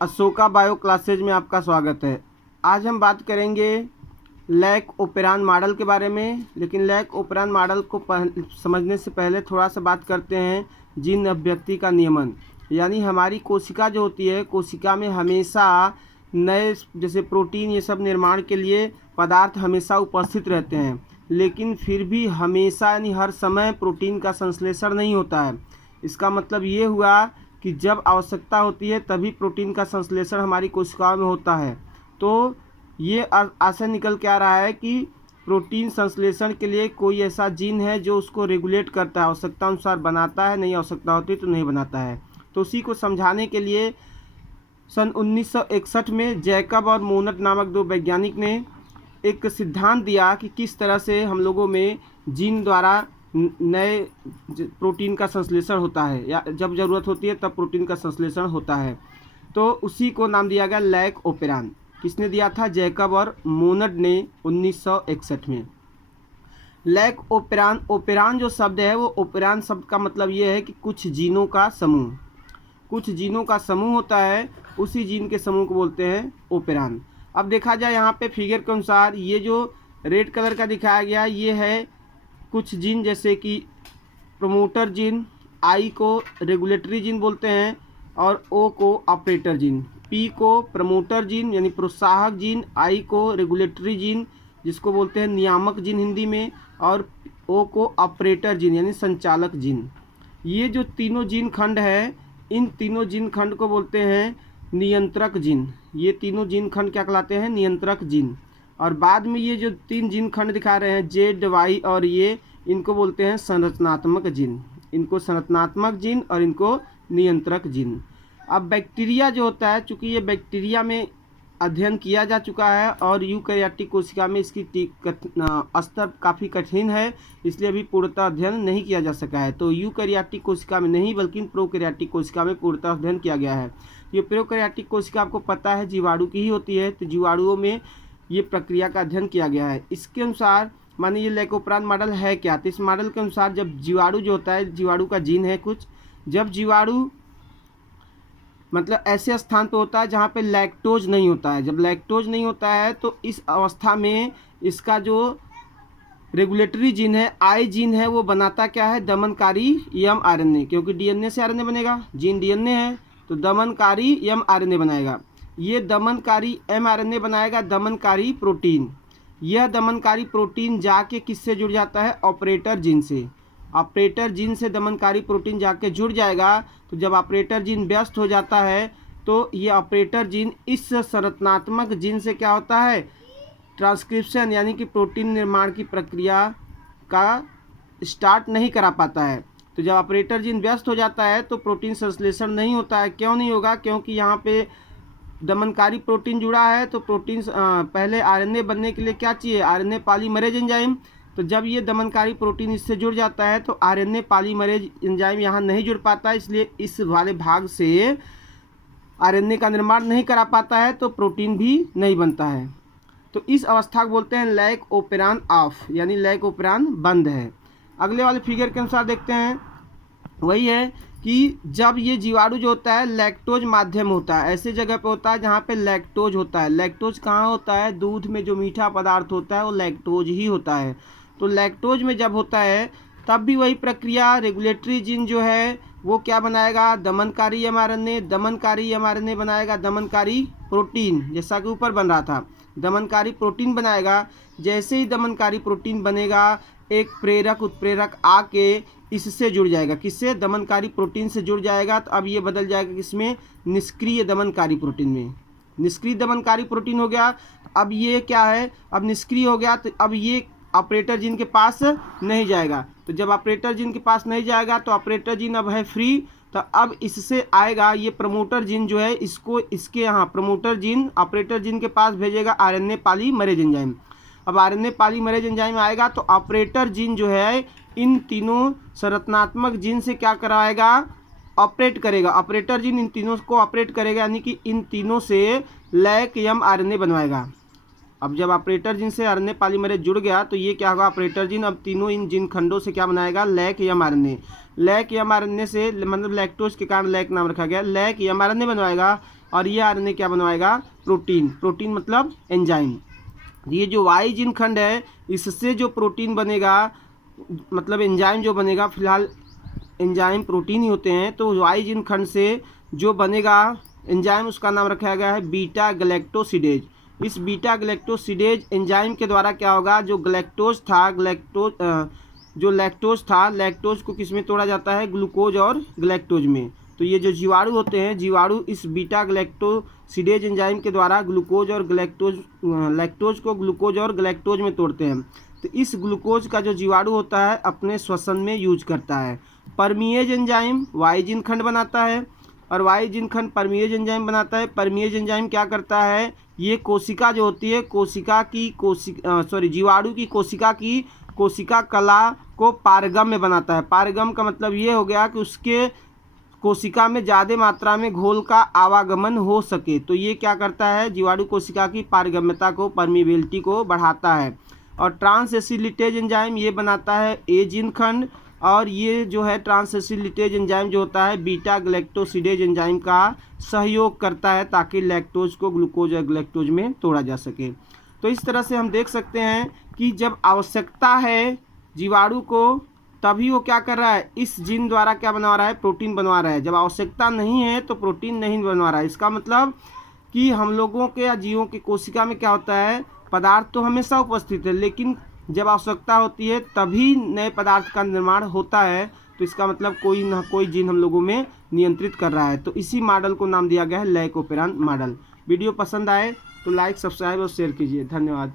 Ashoka bio classes में आपका स्वागत है। आज हम बात करेंगे लैक ओपेरान मॉडल के बारे में, लेकिन लैक ओपेरान मॉडल को समझने से पहले थोड़ा सा बात करते हैं जीन अभिव्यक्ति का नियमन। यानी हमारी कोशिका जो होती है, कोशिका में हमेशा नए जैसे प्रोटीन ये सब निर्माण के लिए पदार्थ हमेशा उपस्थित रहते हैं, लेकिन फिर भी हमेशा यानी हर समय प्रोटीन का संश्लेषण नहीं होता है। इसका मतलब ये हुआ कि जब आवश्यकता होती है तभी प्रोटीन का संश्लेषण हमारी कोशिकाओं में होता है। तो ये आशय निकल के आ रहा है कि प्रोटीन संश्लेषण के लिए कोई ऐसा जीन है जो उसको रेगुलेट करता है, आवश्यकता अनुसार बनाता है, नहीं आवश्यकता होती तो नहीं बनाता है। तो उसी को समझाने के लिए सन 1961 में जैकब और मोनट नामक दो वैज्ञानिक ने एक सिद्धांत दिया कि किस तरह से हम लोगों में जीन द्वारा नए प्रोटीन का संश्लेषण होता है, या जब ज़रूरत होती है तब प्रोटीन का संश्लेषण होता है। तो उसी को नाम दिया गया लैक ओपेरान। किसने दिया था? जैकब और मोनट ने 1961 में। लैक ओपेरान, ओपेरान जो शब्द है वो ओपेरान शब्द का मतलब ये है कि कुछ जीनों का समूह, कुछ जीनों का समूह होता है, उसी जीन के समूह को बोलते हैं ओपेरान। अब देखा जाए यहाँ पे फिगर के अनुसार ये जो रेड कलर का दिखाया गया ये है कुछ जीन, जैसे कि प्रोमोटर जीन, आई को रेगुलेटरी जीन बोलते हैं और ओ को ऑपरेटर जीन। पी को प्रमोटर जीन यानी प्रोत्साहक जीन, आई को रेगुलेटरी जीन जिसको बोलते हैं नियामक जीन हिंदी में, और ओ को ऑपरेटर जीन यानी संचालक जीन। ये जो तीनों जीन खंड है, इन तीनों जीन खंड को बोलते हैं नियंत्रक जीन। ये तीनों जीन खंड क्या कहलाते हैं? नियंत्रक जीन। और बाद में ये जो तीन जीन खंड दिखा रहे हैं जेड, वाई और ये, इनको बोलते हैं संरचनात्मक जीन। इनको संरचनात्मक जीन और इनको नियंत्रक जीन। अब बैक्टीरिया जो होता है, चूँकि ये बैक्टीरिया में अध्ययन किया जा चुका है और यूकैरियोटिक कोशिका में इसकी स्तर काफ़ी कठिन है, इसलिए अभी पूर्णतः अध्ययन नहीं किया जा सका है। तो यूकैरियोटिक कोशिका में नहीं बल्कि प्रोकैरियोटिक कोशिका में पूर्णतः अध्ययन किया गया है। ये प्रोकैरियोटिक कोशिका आपको पता है जीवाणु की ही होती है, तो जीवाणुओं में ये प्रक्रिया का अध्ययन किया गया है। इसके अनुसार मानिए ये लैक ओपेरान मॉडल है क्या? तो इस मॉडल के अनुसार जब जीवाणु जो होता है, जीवाणु का जीन है कुछ, जब जीवाणु मतलब ऐसे स्थान पे होता है जहाँ पे लैक्टोज नहीं होता है, जब लैक्टोज नहीं होता है तो इस अवस्था में इसका जो रेगुलेटरी जीन है, आई जीन है, वो बनाता क्या है? दमनकारी mRNA, क्योंकि डीएनए से आरएनए बनेगा, जीन डीएनए है तो दमनकारी mRNA बनाएगा। ये दमनकारी mRNA बनाएगा दमनकारी प्रोटीन। यह दमनकारी प्रोटीन जाके किससे जुड़ जाता है? ऑपरेटर जीन से। ऑपरेटर जीन से दमनकारी प्रोटीन जाके जुड़ जाएगा। तो जब ऑपरेटर जीन व्यस्त हो जाता है तो ये ऑपरेटर जीन इस संरचनात्मक जीन से क्या होता है? ट्रांसक्रिप्शन यानी कि प्रोटीन निर्माण की प्रक्रिया का स्टार्ट नहीं करा पाता है। तो जब ऑपरेटर जीन व्यस्त हो जाता है तो प्रोटीन संश्लेषण नहीं होता है। क्यों नहीं होगा? क्योंकि यहाँ पे दमनकारी प्रोटीन जुड़ा है, तो प्रोटीन पहले आरएनए बनने के लिए क्या चाहिए? RNA polymerase enzyme. तो जब ये दमनकारी प्रोटीन इससे जुड़ जाता है तो आरएनए पॉलीमरेज एंजाइम यहाँ नहीं जुड़ पाता है, इसलिए इस वाले भाग से आरएनए का निर्माण नहीं करा पाता है, तो प्रोटीन भी नहीं बनता है। तो इस अवस्था को बोलते हैं लैक ओपेरान ऑफ, यानी लैक ओपेरान बंद है। अगले वाले फिगर के अनुसार देखते हैं, वही है कि जब ये जीवाणु जो होता है लैक्टोज माध्यम होता है, ऐसे जगह पे होता है जहाँ पे लैक्टोज होता है। लैक्टोज कहाँ होता है? दूध में जो मीठा पदार्थ होता है वो लैक्टोज ही होता है। तो लैक्टोज में जब होता है तब भी वही प्रक्रिया, रेगुलेटरी जीन जो है वो क्या बनाएगा? दमनकारी mRNA, दमनकारी mRNA बनाएगा दमनकारी प्रोटीन, जैसा कि ऊपर बन रहा था, दमनकारी प्रोटीन बनाएगा। जैसे ही दमनकारी प्रोटीन बनेगा एक प्रेरक उत्प्रेरक आके इससे जुड़ जाएगा। किससे? दमनकारी प्रोटीन से जुड़ जाएगा। तो अब ये बदल जाएगा किसमें? निष्क्रिय दमनकारी प्रोटीन में। निष्क्रिय दमनकारी प्रोटीन हो गया। अब ये क्या है? अब निष्क्रिय हो गया, तो अब ये ऑपरेटर जीन के पास नहीं जाएगा। तो जब ऑपरेटर जीन के पास नहीं जाएगा तो ऑपरेटर जीन अब है फ्री। तो अब इससे आएगा ये प्रमोटर जीन जो है, इसको इसके यहाँ प्रमोटर जीन ऑपरेटर जीन के पास भेजेगा आरएनए पॉलीमरेज एंजाइम। अब आरएनए पॉलीमरेज एंजाइम आएगा तो ऑपरेटर जीन जो है इन तीनों संरचनात्मक जीन से क्या कराएगा? ऑपरेट करेगा। ऑपरेटर जीन इन तीनों को ऑपरेट करेगा, यानी कि इन तीनों से लैक mRNA बनवाएगा। अब जब ऑपरेटर जीन से आरएनए पॉलीमरेज जुड़ गया तो ये क्या होगा? ऑपरेटर जीन अब तीनों इन जीन खंडों से क्या बनाएगा? Lack mRNA। लैक mRNA से मतलब लैक्टोज के कारण लैक नाम रखा गया, लैक mRNA बनवाएगा। और ये आरएनए क्या बनवाएगा, प्रोटीन। प्रोटीन मतलब एंजाइम। ये जो वाई जीन खंड है इससे जो प्रोटीन बनेगा, मतलब एंजाइम जो बनेगा, फिलहाल एंजाइम प्रोटीन ही होते हैं, तो वाई जीन खंड से जो बनेगा एंजाइम उसका नाम रखा गया है बीटा गैलेक्टोसिडेज। इस बीटा गैलेक्टोसिडेज एंजाइम के द्वारा क्या होगा, जो लैक्टोज था, लैक्टोज को किस में तोड़ा जाता है, ग्लूकोज और गैलेक्टोज में। तो ये जो जीवाणु होते हैं, जीवाणु इस बीटा गैलेक्टोसिडेज एंजाइम के द्वारा ग्लूकोज और लैक्टोज को ग्लूकोज और गैलेक्टोज में तोड़ते हैं। तो इस ग्लूकोज का जो जीवाणु होता है अपने श्वसन में यूज करता है। परमीएज एंजाइम वाई जीन खंड बनाता है और वाई जीन खंड परमीएज एंजाइम बनाता है। परमीएज एंजाइम क्या करता है, ये कोशिका जो होती है, जीवाणु की कोशिका कला को पारगम में बनाता है। पारगम का मतलब ये हो गया कि उसके कोशिका में ज़्यादा मात्रा में घोल का आवागमन हो सके। तो ये क्या करता है, जीवाणु कोशिका की पारगम्यता को, परमीबिलिटी को बढ़ाता है। और ट्रांसएसिलिटेज एंजाइम ये बनाता है ए जीन खंड, और ये जो है ट्रांसएसिलिटेज एंजाइम जो होता है बीटा गैलेक्टोसिडेज एंजाइम का सहयोग करता है ताकि लैक्टोज को ग्लूकोज और गैलेक्टोज में तोड़ा जा सके। तो इस तरह से हम देख सकते हैं कि जब आवश्यकता है जीवाणु को तभी वो क्या कर रहा है, इस जीन द्वारा क्या बनवा रहा है, प्रोटीन बनवा रहा है। जब आवश्यकता नहीं है तो प्रोटीन नहीं बनवा रहा है। इसका मतलब कि हम लोगों के या जीवों की कोशिका में क्या होता है, पदार्थ तो हमेशा उपस्थित है, लेकिन जब आवश्यकता होती है तभी नए पदार्थ का निर्माण होता है। तो इसका मतलब कोई ना कोई जीन हम लोगों में नियंत्रित कर रहा है। तो इसी मॉडल को नाम दिया गया है लैक ओपेरॉन मॉडल। वीडियो पसंद आए तो लाइक, सब्सक्राइब और शेयर कीजिए। धन्यवाद।